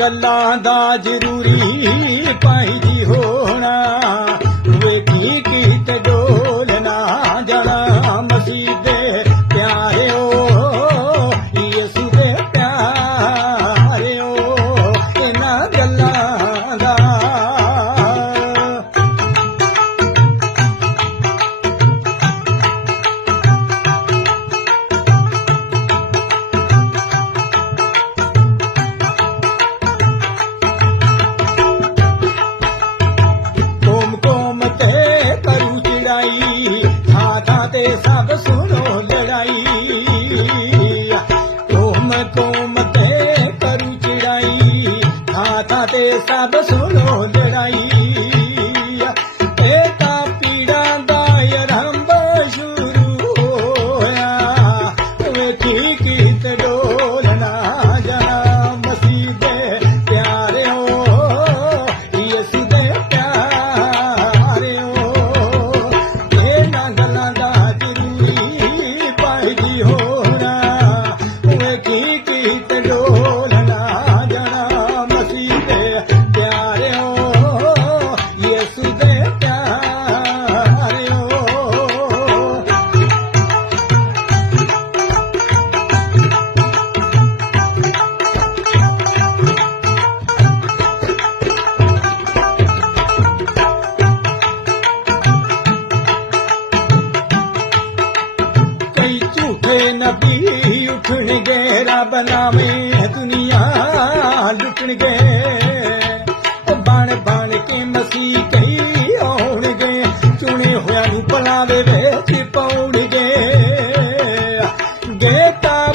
ਗੱਲਾਂ ਦਾ ਜ਼ਰੂਰੀ ਭਾਈ ਜੀ ਹੋਣਾ। ਉਠਣਗੇ ਰੱਬ ਨਾਮੇ ਦੁਨੀਆ ਲੁੱਟਣਗੇ? ਉਹ ਬਣ ਬਣ ਕੇ ਮਸੀਹ ਕਈ ਆਉਣਗੇ। ਚੁਣੇ ਹੋਇਆ ਨੂੰ ਭਲਾ ਦੇ ਵਿੱਚ ਪਾਉਣਗੇ। ਗੇਤਾ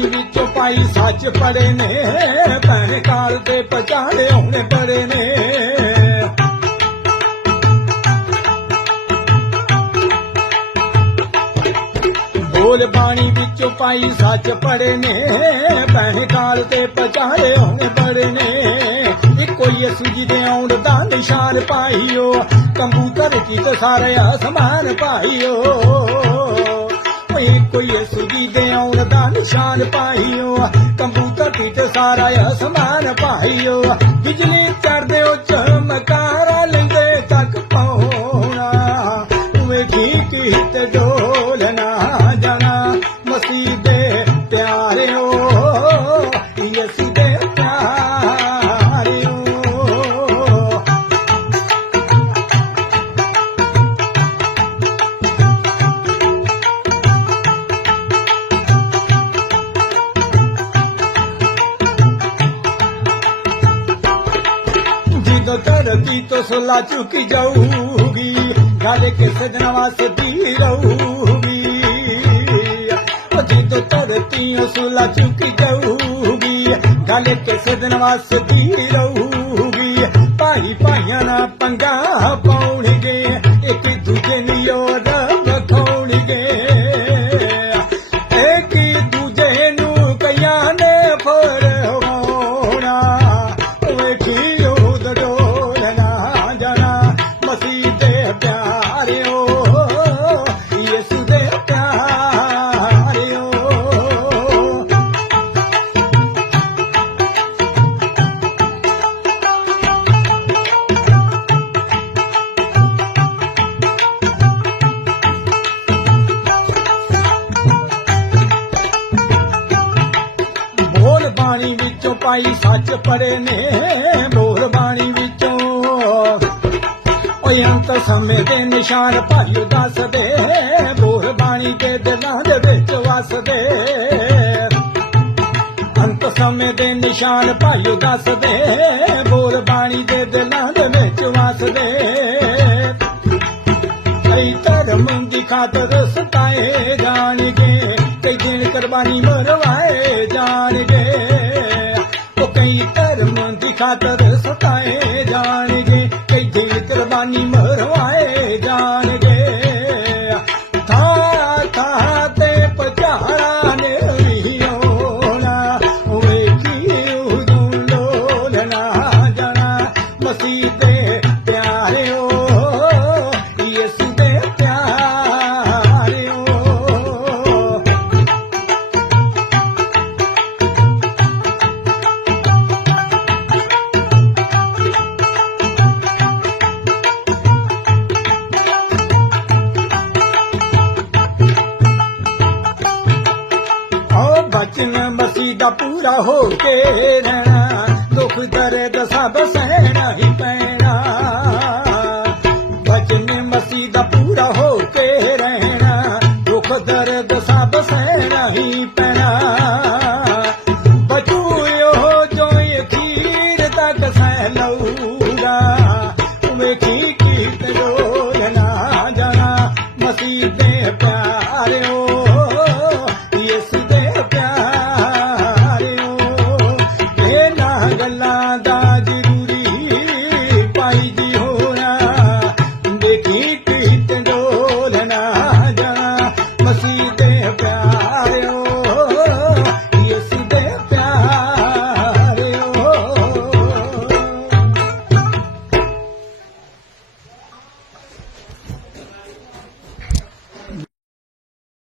ਹੋਰ ਵਿੱਚੋਂ ਪਾਈ ਸੱਚ ਪੜੇ ਨੇ, ਭੈਣ ਕਾਲ ਤੇ ਪਛਾੜੇ ਹੋਣੇ ਪੜੇ ਨੇ। ਬੋਲ ਬਾਣੀ ਵਿੱਚੋਂ ਪਾਈ ਸੱਚ ਪੜੇ ਨੇ, ਭੈਣ ਕਾਲ ਤੇ ਪਛਾੜੇ ਹੋਣੇ ਪੜੇ ਨੇ। ਇੱਕੋ ਹੀ ਜੀ ਦੇ ਆਉਣ ਦਾ ਨਿਸ਼ਾਨ ਪਾਈਓ, ਕੰਬੂਤਰ ਕੀ ਤੇ ਸਾਰੇ ਅਸਮਾਨ ਪਾਈਓ। ਓਏ ਕੋਈ ਯਿਸੂ ਜੀ ਦੇ ਆਉਣ ਦਾ ਨਿਸ਼ਾਨ ਪਾਈਓ। ਕੰਬੂਤਰ ਤੇ ਸਾਰਾ ਅਸਮਾਨ ਪਾਈਓ। ਬਿਜਲੀ ਚੜਦੇ ਉਹ ਚਮਕਾਰਾ ਜਦੋਂ ਧਰਤੀ ਤੋਂ ਸੁਲਾ ਚੁੱਕੀ ਜਾਊਗੀ ਗੱਲ ਕਿਸੇ ਦਿਨ ਵਾਸਤੇ ਰਹੂਗੀ। ਉਹ ਜਦੋਂ ਧਰਤੀ ਤੋਂ ਸੁਲਾ ਚੁੱਕੀ ਜਾਊਗੀ ਗੱਲ ਕਿਸੇ ਦਿਨ ਵਾਸਤੇ ਰਹੂਗੀ। ਭਾਈ ਭਾਈਆਂ ਨਾਲ ਪੰਗਾ ਪਾਉਣੀ ਵਿੱਚੋਂ ਪਾਈ ਸੱਚ ਪੜੇ ਨੇ ਬੋਲ ਬਾਣੀ ਵਿੱਚੋਂ। ਓਏ ਅੰਤ ਸਮੇਂ ਦੇ ਨਿਸ਼ਾਨ ਭਾਈਓ ਦੱਸਦੇ ਬੋਲ ਬਾਣੀ ਦੇ ਦਿਲਾਂ ਦੇ ਵਿੱਚ ਵਸਦੇ। ਅੰਤ ਸਮੇਂ ਦੇ ਨਿਸ਼ਾਨ ਭਾਈਓ ਦੱਸਦੇ ਬੋਲ ਬਾਣੀ ਦੇ ਦਿਲਾਂ ਦੇ ਵਿੱਚ ਵਸਦੇ। ਕਈ ਧਰਮ ਦੀ ਖਾਤਰ ਸਤਾਏ ਜਾਣਗੇ ਤੇ ਦਿਨ ਕੁਰਬਾਨੀ ਮਰਵਾਏ ਜਾਣਗੇ। ਖਾਤਰ ਸਤਾਏ ਜਾਣਗੇ ਕਈ ਦਿਨ ਕੁਰਬਾਨੀ ਮਰਵਾਏ ਦਾ ਪੂਰਾ ਹੋ ਕੇ ਰਹਿਣਾ। ਦੁੱਖ ਦਰਦ ਸਭ ਸਹਿਣਾ